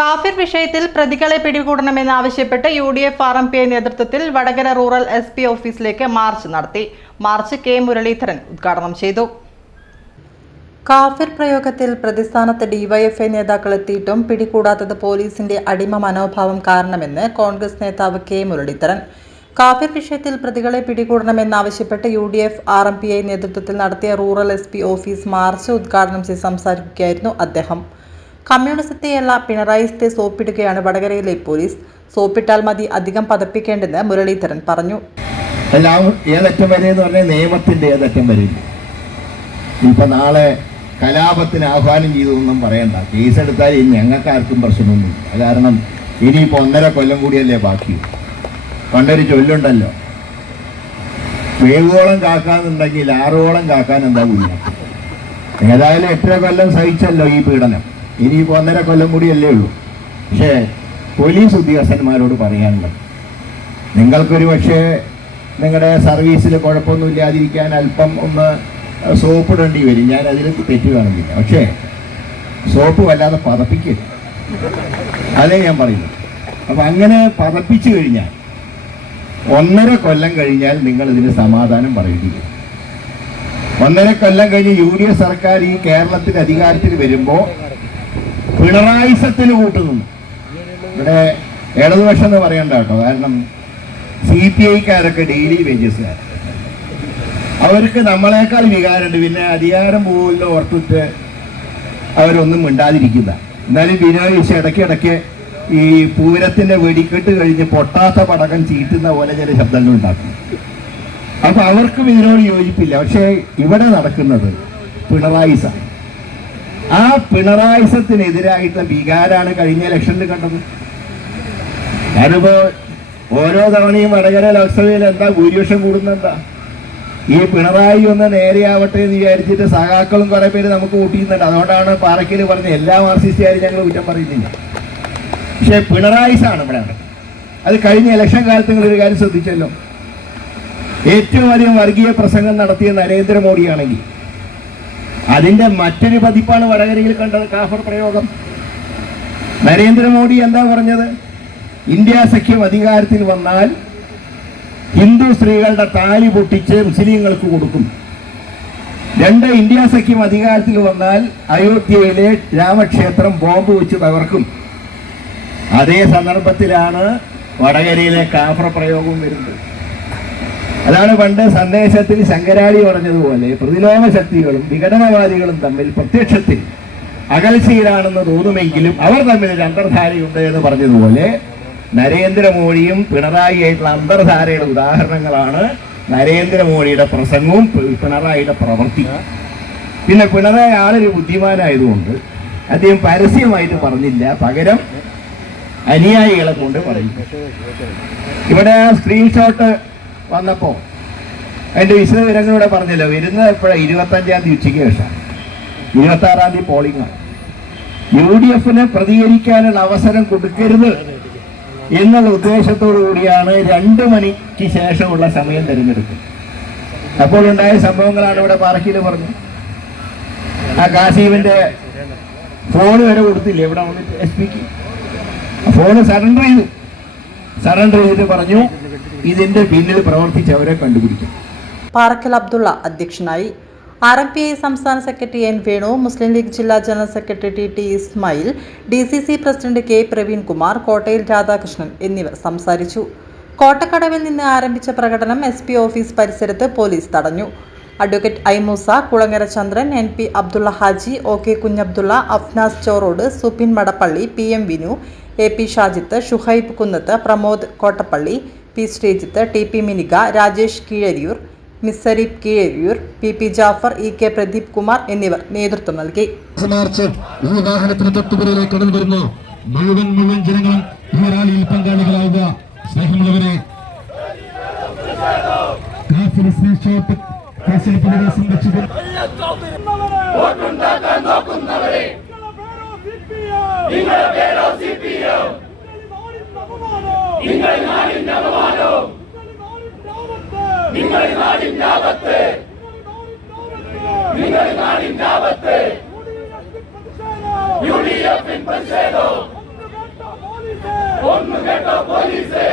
കാഫിർ വിഷയത്തിൽ പ്രതികളെ പിടികൂടണമെന്നാവശ്യപ്പെട്ട് U D F R M P I നേതൃത്വത്തിൽ വടകര റൂറൽ എസ് പി ഓഫീസിലേക്ക് മാർച്ച് നടത്തി. മാർച്ച് കെ മുരളീധരൻ ഉദ്ഘാടനം ചെയ്തു. കാഫിർ പ്രയോഗത്തിൽ പ്രതിസ്ഥാനത്ത് ഡിവൈഎഫ്ഐ നേതാക്കൾ എത്തിയിട്ടും പിടികൂടാത്തത് പോലീസിന്റെ അടിമ മനോഭാവം കാരണമെന്ന് കോൺഗ്രസ് നേതാവ് കെ മുരളീധരൻ. കാഫിർ വിഷയത്തിൽ പ്രതികളെ പിടികൂടണമെന്നാവശ്യപ്പെട്ട് U D F R M P I നേതൃത്വത്തിൽ നടത്തിയ rural S P office march ഉദ്ഘാടനം ചെയ്ത് സംസാരിക്കുകയായിരുന്നു അദ്ദേഹം. കമ്മ്യൂണിസത്തെയല്ല പിണറായിസത്തെ സോപ്പിടുകയാണ് വടകരയിലെ പോലീസ്. സോപ്പിട്ടാൽ മതി അധികം പതപ്പിക്കേണ്ടെന്ന് മുരളീധരൻ പറഞ്ഞു. എല്ലാം ഏതറ്റം വരെ എന്ന് നിയമത്തിന്റെ ഏതറ്റം വരെ. ഇപ്പൊ നാളെ കലാപത്തിന് ആഹ്വാനം ചെയ്തൊന്നും പറയണ്ട. കേസെടുത്താൽ ഇനി ഞങ്ങൾക്കാർക്കും പ്രശ്നമൊന്നുമില്ല കാരണം ഇനിയിപ്പോൾ ഒന്നര കൊല്ലം കൂടിയല്ലേ ബാക്കി. പണ്ടൊരു ചൊല്ലുണ്ടല്ലോ. വേവോളം കാക്കാന്നുണ്ടെങ്കിൽ ആറോളം കാക്കാൻ എന്താ ഏതായാലും എത്ര കൊല്ലം സഹിച്ചല്ലോ ഈ പീഡനം? ഇനിയിപ്പോ ഒന്നര കൊല്ലം കൂടിയല്ലേ ഉള്ളൂ. പക്ഷേ പോലീസ് ഉദ്യോഗസ്ഥന്മാരോട് പറയാനുള്ളത് നിങ്ങൾക്കൊരു പക്ഷേ നിങ്ങളുടെ സർവീസിൽ കുഴപ്പമൊന്നുമില്ലാതിരിക്കാൻ അല്പം ഒന്ന് സോപ്പ് ഇടേണ്ടി വരും. ഞാൻ അതിൽ തെറ്റ് കാണുന്നില്ല. പക്ഷേ സോപ്പ് വല്ലാതെ പതപ്പിക്കരുത്. അതേ ഞാൻ പറയുന്നു. അപ്പം അങ്ങനെ പതപ്പിച്ചു കഴിഞ്ഞാൽ ഒന്നര കൊല്ലം കഴിഞ്ഞാൽ നിങ്ങൾ ഇതിന് സമാധാനം പറയേണ്ടി വരും. ഒന്നര കൊല്ലം കഴിഞ്ഞ് യു ഡി എഫ് സർക്കാർ ഈ കേരളത്തിൽ അധികാരത്തിൽ വരുമ്പോൾ പിണറായിസത്തിന് കൂട്ടുനിന്നു ഇവിടെ ഇടതുപക്ഷം എന്ന് പറയണ്ട കേട്ടോ. കാരണം സി പി ഐക്കാരൊക്കെ ഡെയിലി വേജസ്കാർ അവർക്ക് നമ്മളെക്കാൾ വികാരമുണ്ട്. പിന്നെ അധികാരം പോകില്ല ഓർത്തിട്ട് അവരൊന്നും മിണ്ടാതിരിക്കുന്ന എന്നാലും ബിനോയ് വിശ്വ ഇടയ്ക്ക് ഈ പൂരത്തിന്റെ വെടിക്കെട്ട് കഴിഞ്ഞ് പൊട്ടാത്ത പടക്കം ചീറ്റുന്ന പോലെ ചില ശബ്ദങ്ങൾ ഉണ്ടാക്കും. അപ്പൊ അവർക്കും ഇതിനോട് യോജിപ്പില്ല. പക്ഷേ ഇവിടെ നടക്കുന്നത് പിണറായിസ ആ പിണറായിസത്തിനെതിരായിട്ടുള്ള വികാരാണ് കഴിഞ്ഞ ഇലക്ഷനിൽ കണ്ടത്. ഞാനിപ്പോ ഓരോ തവണയും വടകര ലോക്സഭയിൽ എന്താ ഭൂരിപക്ഷം കൂടുന്നെന്താ ഈ പിണറായി ഒന്ന് നേരെയാവട്ടെ എന്ന് വിചാരിച്ചിട്ട് സഹാക്കളും കുറെ പേര് നമുക്ക് വോട്ട് ചെയ്യുന്നുണ്ട്. അതുകൊണ്ടാണ് പാറയ്ക്കൽ പറഞ്ഞ എല്ലാ മാർസിസ്റ്റുകാരും ഞങ്ങൾ കുറ്റം പറയുന്നില്ല. പക്ഷെ പിണറായിസാണ് ഇവിടെ. അത് കഴിഞ്ഞ ഇലക്ഷൻ കാലത്ത് നിങ്ങൾ ഒരു കാര്യം ശ്രദ്ധിച്ചല്ലോ. ഏറ്റവും അധികം വർഗീയ പ്രസംഗം നടത്തിയ നരേന്ദ്രമോദിയാണെങ്കിൽ അതിന്റെ മറ്റൊരു പതിപ്പാണ് വടകരയിൽ കണ്ടത് കാഫർ പ്രയോഗം. നരേന്ദ്രമോദി എന്താ പറഞ്ഞത്? ഇന്ത്യ സഖ്യം അധികാരത്തിൽ വന്നാൽ ഹിന്ദു സ്ത്രീകളുടെ താലി പൊട്ടിച്ച് മുസ്ലിങ്ങൾക്ക് കൊടുക്കും. രണ്ട് ഇന്ത്യ സഖ്യം അധികാരത്തിൽ വന്നാൽ അയോധ്യയിലെ രാമക്ഷേത്രം ബോംബ് വെച്ച് തകർക്കും. അതേ സന്ദർഭത്തിലാണ് വടകരയിലെ കാഫ്ര പ്രയോഗം വരുന്നത്. അതാണ് പണ്ട് സന്ദേശത്തിൽ ശങ്കരാടി പറഞ്ഞതുപോലെ പ്രതിലോമ ശക്തികളും വിഘടനവാദികളും തമ്മിൽ പ്രത്യക്ഷത്തിൽ അകൽച്ചയിലാണെന്ന് തോന്നുമെങ്കിലും അവർ തമ്മിൽ ഒരു അന്തർധാരയുണ്ട് എന്ന് പറഞ്ഞതുപോലെ നരേന്ദ്രമോദിയും പിണറായിയായിട്ടുള്ള അന്തർധാരയുടെ ഉദാഹരണങ്ങളാണ് നരേന്ദ്രമോദിയുടെ പ്രസംഗവും പിണറായിയുടെ പ്രവൃത്തി പിന്നെ പിണറായി ആളൊരു ബുദ്ധിമാനായതുകൊണ്ട് അദ്ദേഹം പരസ്യമായിട്ട് പറഞ്ഞില്ല പകരം അനുയായികളെ കൊണ്ട് പറയും. ഇവിടെ സ്ക്രീൻഷോട്ട് വന്നപ്പോൾ അതിന്റെ വിശദവിവരങ്ങളിവിടെ പറഞ്ഞല്ലോ. വരുന്നത് എപ്പോഴാണ് ഇരുപത്തഞ്ചാം തീയതി ഉച്ചയ്ക്ക് ശേഷം. ഇരുപത്തി ആറാം തീയതി പോളിംഗ് യു ഡി എഫിന് പ്രതികരിക്കാനുള്ള അവസരം കൊടുക്കരുത് എന്നുള്ള ഉദ്ദേശത്തോടു കൂടിയാണ് രണ്ട് മണിക്ക് ശേഷമുള്ള സമയം തിരഞ്ഞെടുക്കുന്നത്. അപ്പോൾ ഉണ്ടായ സംഭവങ്ങളാണ് ഇവിടെ പാർക്കിൽ പറഞ്ഞു ആ കാസീമിന്റെ ഫോൺ വരെ കൊടുത്തില്ലേ? ഇവിടെ എസ് പിക്ക് ഫോണ് സറണ്ടർ ചെയ്തു. സറണ്ടർ ചെയ്ത് പറഞ്ഞു ഇതിന്റെ പിന്നിൽ പ്രവർത്തിച്ചവരെ കണ്ടുപിടിക്കും. പാറക്കൽ അബ്ദുള്ള അധ്യക്ഷനായി. ആർ എം പി ഐ സംസ്ഥാന സെക്രട്ടറി എൻ വേണു മുസ്ലിം ലീഗ് ജില്ലാ general secretary T T Ismail D C C president K Praveenkumar Kottayil Radhakrishnan എന്നിവർ സംസാരിച്ചു. കോട്ടക്കടവിൽ നിന്ന് ആരംഭിച്ച പ്രകടനം എസ് ഓഫീസ് പരിസരത്ത് പോലീസ് തടഞ്ഞു. Advocate I Moosa Kulangara Chandran N P Abdulla Haji O K Kunhabdulla Afnas Chorode Supin Madappally P M Vinu A P Shajith Shuhaib Kunnath Pramod Kottappally P Sreejith T P Minika Rajesh Keezhariyur മിസ്സരീഫ് Keezhariyur P P Jafar E K Pradeep Kumar എന്നിവർ നേതൃത്വം നൽകി. ഈ കടന്നു വരുന്നു മുഴുവൻ ജനങ്ങളും ഈ റാലിയിൽ പങ്കാളികളാവുക. സംരക്ഷിക്കും നിങ്ങൾ നാടിന്റെ ആപത്ത് നിങ്ങൾ നാടിന്റെ ആപത്ത് യു ഡി എഫിൻ പ്രതിഷേധം. പോലീസ്.